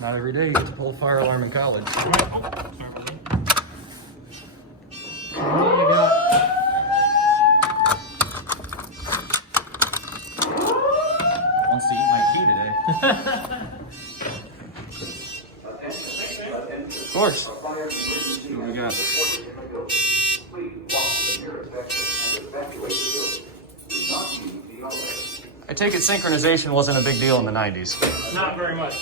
Not every day you get to pull a fire alarm in college. Wants to eat my key today. Of course. What we got? I take it synchronization wasn't a big deal in the 90s. Not very much.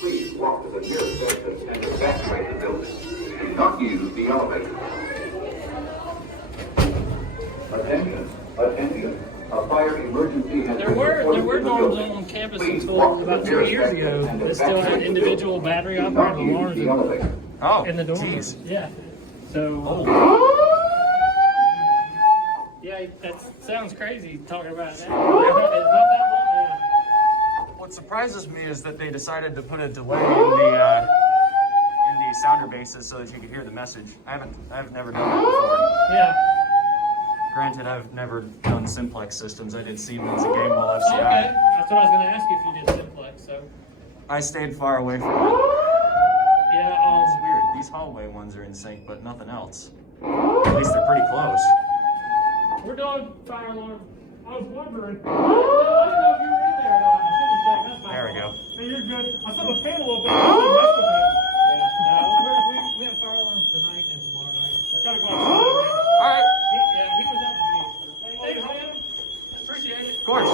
Please walk to the nearest exit and evacuate the building. Do not use the elevator. Attention, attention. A fire emergency has There were dorms on campus until about 2 years ago that still had individual battery operated alarms in the dorms. Geez. Yeah. So. Yeah, that sounds crazy talking about it now. It's not that long. Yeah. What surprises me is that they decided to put a delay in the sounder bases so that you could hear the message. I've never done that before. Yeah. Granted, I've never done simplex systems. I did Siemens and Gamewell FCI. Okay, that's what I was going to ask you if you did simplex. So. I stayed far away from it. Yeah. It's weird. These hallway ones are in sync, but nothing else. At least they're pretty close. We're doing fire alarm. I was wondering. I don't know if you were in there or not. I should have checked. That's my There we fault. go. Hey, you're good. I saw the panel open. I didn't mess with that. Yeah. No, we have fire alarms tonight and tomorrow night. So. Gotta go outside. All right. Yeah, he was up with me. Thanks, man. Appreciate it. Of course.